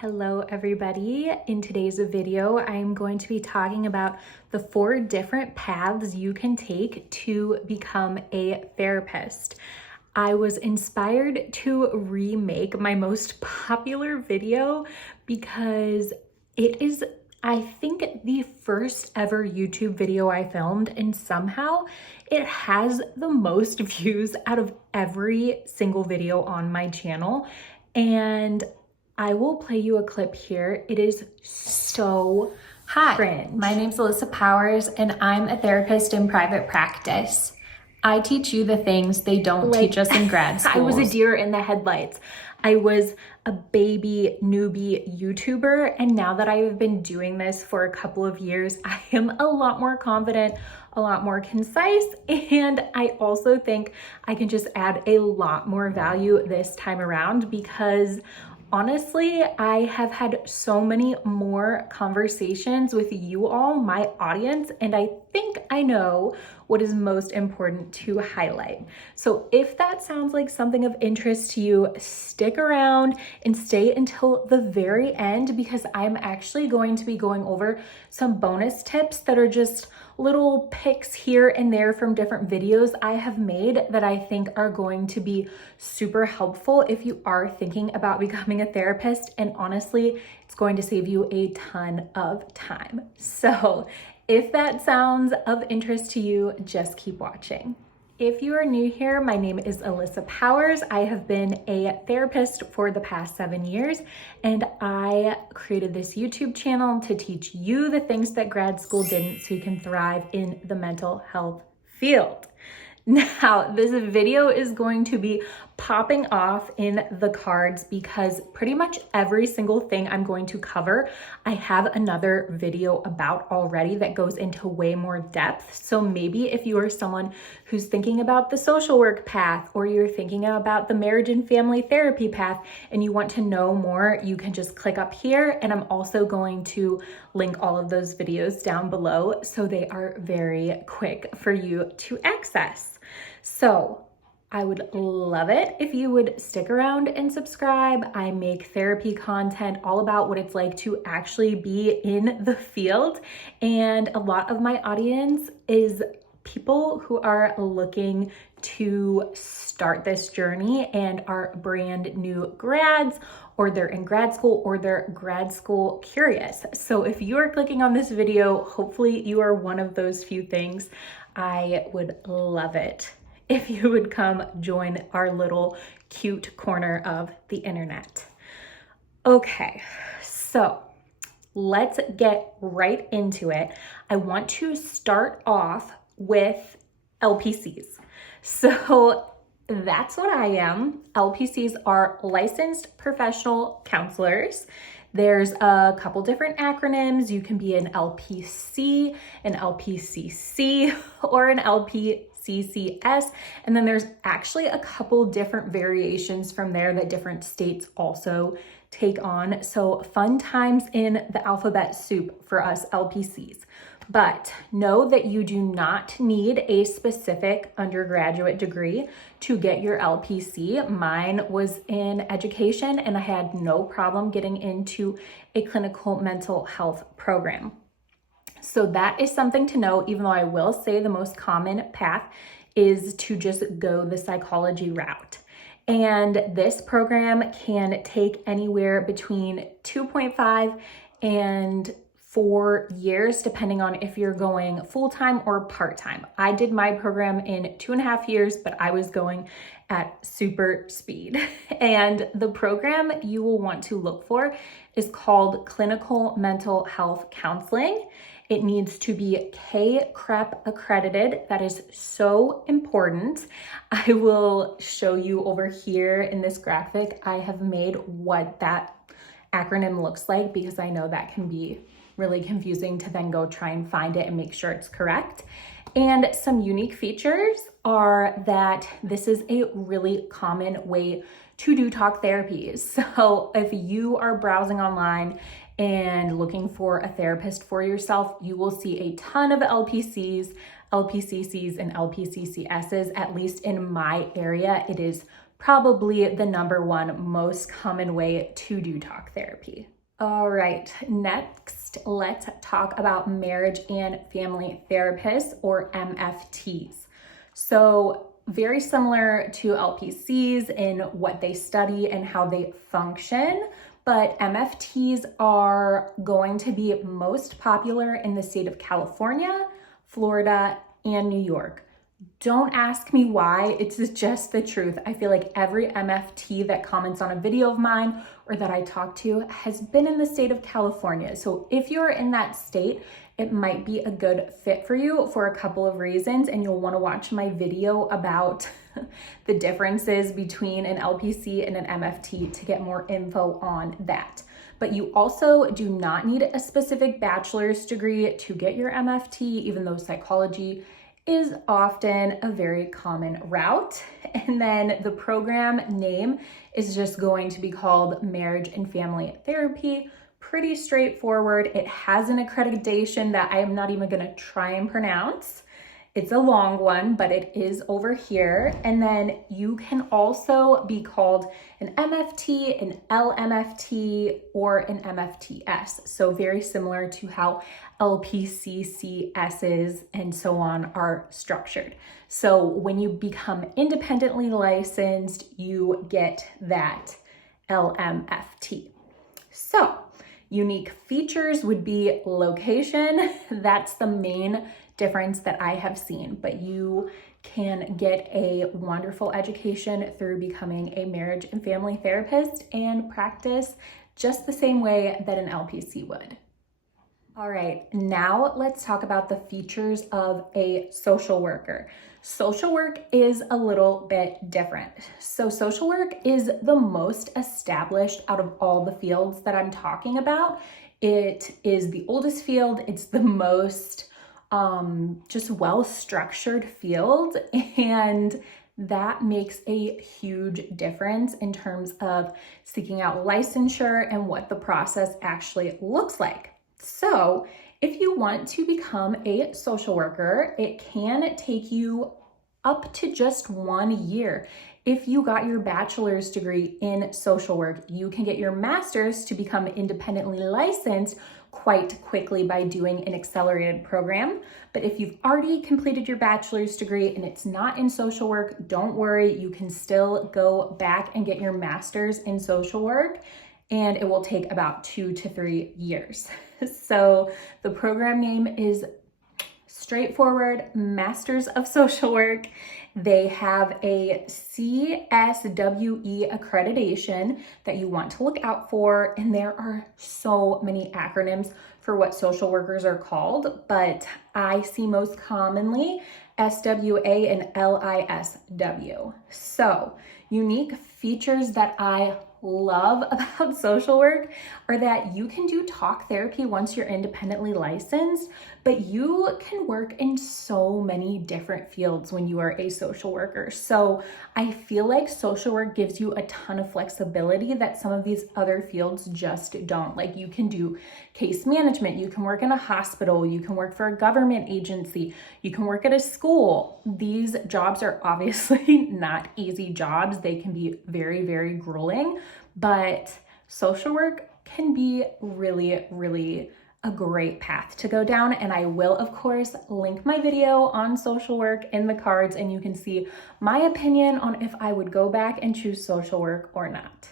Hello everybody. In today's video, I'm going to be talking about the 4 different paths you can take to become a therapist. I was inspired to remake my most popular video because it is, I think, the first ever YouTube video I filmed, and somehow it has the most views out of every single video on my channel. And I will play you a clip here. It is so cringe. My name's Allyssa Powers and I'm a therapist in private practice. I teach you the things they don't teach us in grad schools. I was a deer in the headlights. I was a baby newbie YouTuber, and now that I have been doing this for a couple of years, I am a lot more confident, a lot more concise, and I also think I can just add a lot more value this time around because honestly, I have had so many more conversations with you all, my audience, and I think I know what is most important to highlight. So if that sounds like something of interest to you, stick around and stay until the very end because I'm actually going to be going over some bonus tips that are just little picks here and there from different videos I have made that I think are going to be super helpful if you are thinking about becoming a therapist. And honestly, it's going to save you a ton of time. So if that sounds of interest to you, just keep watching. If you are new here, my name is Allyssa Powers. I have been a therapist for the past 7 years, and I created this YouTube channel to teach you the things that grad school didn't so you can thrive in the mental health field. Now, this video is going to be popping off in the cards because pretty much every single thing I'm going to cover, I have another video about already that goes into way more depth. So maybe if you are someone who's thinking about the social work path, or you're thinking about the marriage and family therapy path and you want to know more, you can just click up here. And I'm also going to link all of those videos down below so they are very quick for you to access. So I would love it if you would stick around and subscribe. I make therapy content all about what it's like to actually be in the field. And a lot of my audience is people who are looking to start this journey and are brand new grads, or they're in grad school, or they're grad school curious. So if you are clicking on this video, hopefully you are one of those few things. I would love it if you would come join our little cute corner of the internet. Okay, so let's get right into it. I want to start off with LPCs. So that's what I am. LPCs are licensed professional counselors. There's a couple different acronyms. You can be an LPC, an LPCC, or an LPCCS. And then there's actually a couple different variations from there that different states also take on. So fun times in the alphabet soup for us LPCs. But know that you do not need a specific undergraduate degree to get your LPC. Mine was in education, and I had no problem getting into a clinical mental health program. So that is something to know, even though I will say the most common path is to just go the psychology route. And this program can take anywhere between 2.5 and 4 years, depending on if you're going full-time or part-time. I did my program in 2.5 years, but I was going at super speed. And the program you will want to look for is called Clinical Mental Health Counseling. It needs to be CREP accredited. That is so important. I will show you over here in this graphic. I have made what that acronym looks like because I know that can be really confusing to then go try and find it and make sure it's correct. And some unique features are that this is a really common way to do talk therapies. So if you are browsing online and looking for a therapist for yourself, you will see a ton of LPCs, LPCCs, and LPCCSs. At least in my area, it is probably the number one most common way to do talk therapy. All right, next, let's talk about marriage and family therapists, or MFTs. So very similar to LPCs in what they study and how they function, but MFTs are going to be most popular in the state of California, Florida, and New York. Don't ask me why, it's just the truth. I feel like every MFT that comments on a video of mine or that I talk to has been in the state of California. So if you're in that state, it might be a good fit for you for a couple of reasons, and you'll want to watch my video about the differences between an LPC and an MFT to get more info on that. But you also do not need a specific bachelor's degree to get your MFT, even though psychology is often a very common route. And then the program name is just going to be called Marriage and Family Therapy. Pretty straightforward. It has an accreditation that I am not even going to try and pronounce. It's a long one, but it is over here. And then you can also be called an MFT, an LMFT, or an MFTS. So very similar to how LPCCs and so on are structured. So when you become independently licensed, you get that LMFT. So unique features would be location. That's the main difference that I have seen, but you can get a wonderful education through becoming a marriage and family therapist and practice just the same way that an LPC would. All right, now let's talk about the features of a social worker. Social work is a little bit different. So social work is the most established out of all the fields that I'm talking about. It is the oldest field. It's the most just well-structured field, and that makes a huge difference in terms of seeking out licensure and what the process actually looks like. So if you want to become a social worker, it can take you up to just 1 year. If you got your bachelor's degree in social work, you can get your master's to become independently licensed quite quickly by doing an accelerated program. But if you've already completed your bachelor's degree and it's not in social work, don't worry, you can still go back and get your master's in social work, and it will take about 2 to 3 years. So the program name is straightforward, Masters of Social Work. They have a CSWE accreditation that you want to look out for, and there are so many acronyms for what social workers are called, but I see most commonly SWA and LISW. So unique features that I love about social work are that you can do talk therapy once you're independently licensed, but you can work in so many different fields when you are a social worker. So I feel like social work gives you a ton of flexibility that some of these other fields just don't. Like, you can do case management, you can work in a hospital, you can work for a government agency, you can work at a school. These jobs are obviously not easy jobs. They can be very, very grueling, but social work can be really, really a great path to go down. And I will, of course, link my video on social work in the cards, and you can see my opinion on if I would go back and choose social work or not.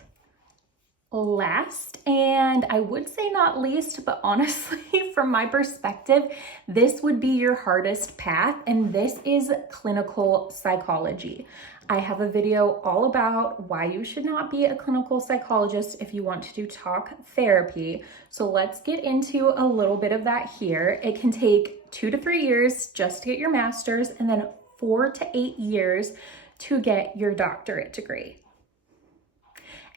Last, and I would say not least, but honestly, from my perspective, this would be your hardest path, and this is clinical psychology. I have a video all about why you should not be a clinical psychologist if you want to do talk therapy. So let's get into a little bit of that here. It can take 2 to 3 years just to get your master's, and then 4 to 8 years to get your doctorate degree.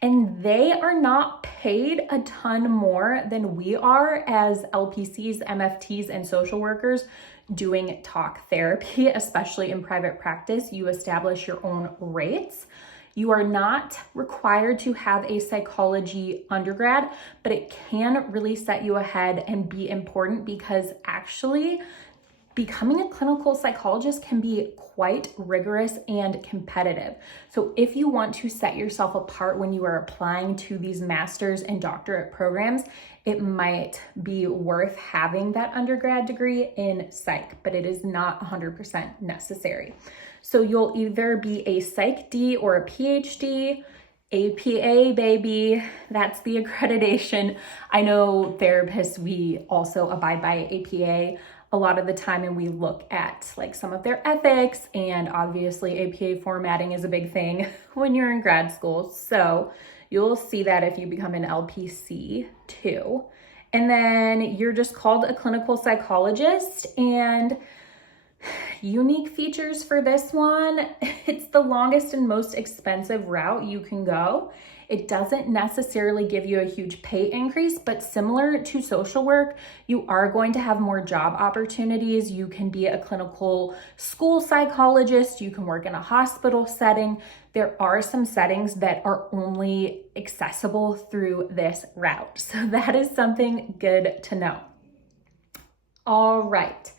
And they are not paid a ton more than we are as LPCs, MFTs, and social workers doing talk therapy, especially in private practice. You establish your own rates. You are not required to have a psychology undergrad, but it can really set you ahead and be important, because actually becoming a clinical psychologist can be quite rigorous and competitive. So if you want to set yourself apart when you are applying to these master's and doctorate programs, it might be worth having that undergrad degree in psych, but it is not 100% necessary. So you'll either be a PsyD or a PhD. APA, baby, that's the accreditation. I know therapists, we also abide by APA a lot of the time, and we look at like some of their ethics, and obviously APA formatting is a big thing when you're in grad school. So you'll see that if you become an LPC too. And then you're just called a clinical psychologist. And unique features for this one, it's the longest and most expensive route you can go. It doesn't necessarily give you a huge pay increase, but similar to social work, you are going to have more job opportunities. You can be a clinical school psychologist, you can work in a hospital setting. There are some settings that are only accessible through this route. So that is something good to know. All right.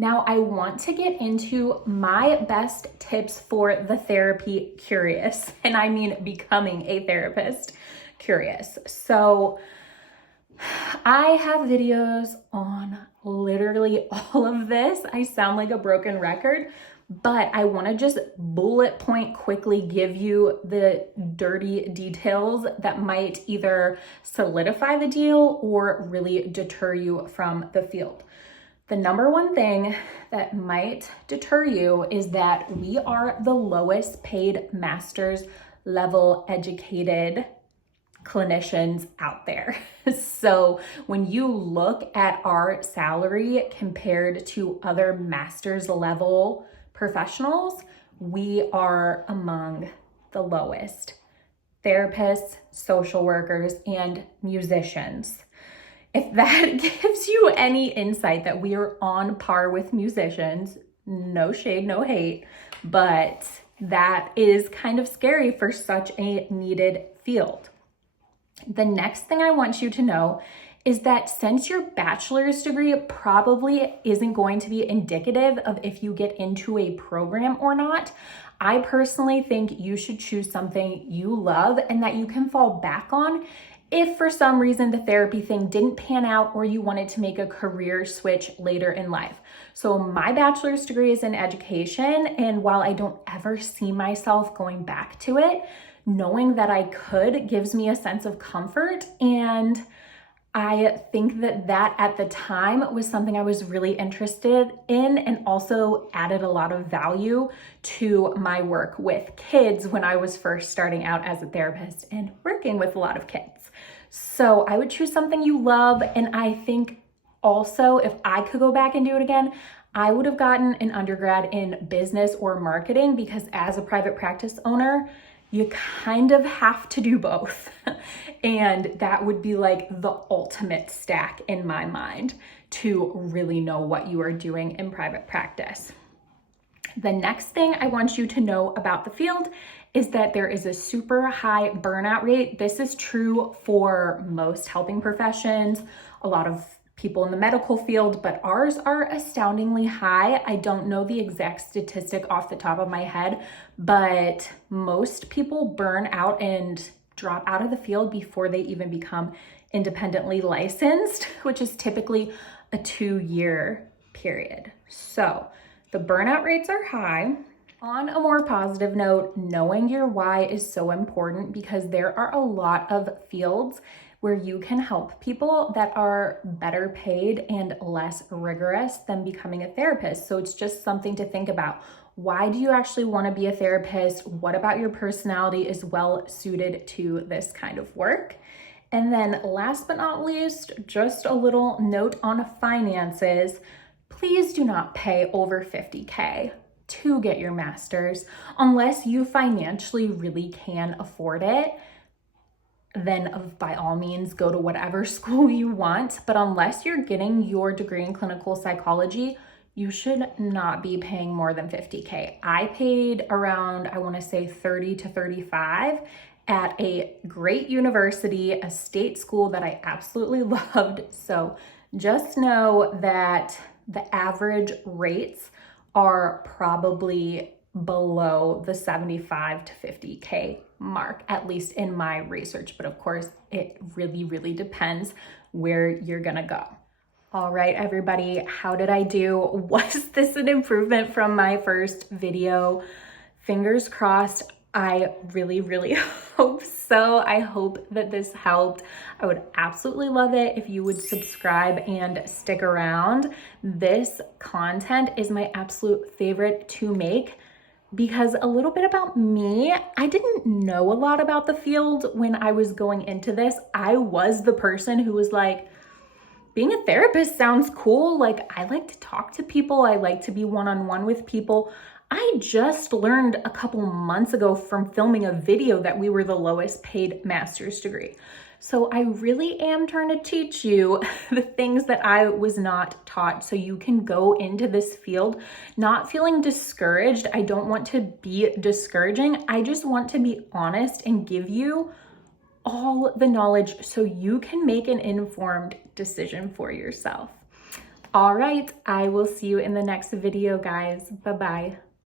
Now I want to get into my best tips for the therapy curious, and I mean becoming a therapist curious. So I have videos on literally all of this. I sound like a broken record, but I want to just bullet point quickly give you the dirty details that might either solidify the deal or really deter you from the field. The number one thing that might deter you is that we are the lowest paid master's level educated clinicians out there. So when you look at our salary compared to other master's level professionals, we are among the lowest. Therapists, social workers, and musicians. If that gives you any insight that we are on par with musicians, no shade, no hate, but that is kind of scary for such a needed field. The next thing I want you to know is that since your bachelor's degree probably isn't going to be indicative of if you get into a program or not, I personally think you should choose something you love and that you can fall back on if for some reason the therapy thing didn't pan out or you wanted to make a career switch later in life. So my bachelor's degree is in education, and while I don't ever see myself going back to it, knowing that I could gives me a sense of comfort. And I think that at the time was something I was really interested in and also added a lot of value to my work with kids when I was first starting out as a therapist and working with a lot of kids. So I would choose something you love. And I think also if I could go back and do it again, I would have gotten an undergrad in business or marketing, because as a private practice owner, you kind of have to do both. And that would be like the ultimate stack in my mind to really know what you are doing in private practice. The next thing I want you to know about the field is that there is a super high burnout rate. This is true for most helping professions, a lot of people in the medical field, but ours are astoundingly high. I don't know the exact statistic off the top of my head, but most people burn out and drop out of the field before they even become independently licensed, which is typically a 2-year period. So the burnout rates are high. On a more positive note, knowing your why is so important, because there are a lot of fields where you can help people that are better paid and less rigorous than becoming a therapist. So it's just something to think about. Why do you actually want to be a therapist? What about your personality is well suited to this kind of work? And then last but not least, just a little note on finances. Please do not pay over $50K to get your master's unless you financially really can afford it. Then by all means, go to whatever school you want. But unless you're getting your degree in clinical psychology, you should not be paying more than $50K. I paid around, I want to say 30 to 35 at a great university, a state school that I absolutely loved. So just know that the average rates are probably below the 75 to 50K mark, at least in my research. But of course, it really, really depends where you're gonna go. All right, everybody, how did I do? Was this an improvement from my first video? Fingers crossed. I really, really hope so. I hope that this helped. I would absolutely love it if you would subscribe and stick around. This content is my absolute favorite to make because a little bit about me, I didn't know a lot about the field when I was going into this. I was the person who was like, being a therapist sounds cool. Like, I like to talk to people. I like to be one-on-one with people. I just learned a couple months ago from filming a video that we were the lowest paid master's degree. So I really am trying to teach you the things that I was not taught so you can go into this field not feeling discouraged. I don't want to be discouraging. I just want to be honest and give you all the knowledge so you can make an informed decision for yourself. All right, I will see you in the next video, guys. Bye-bye.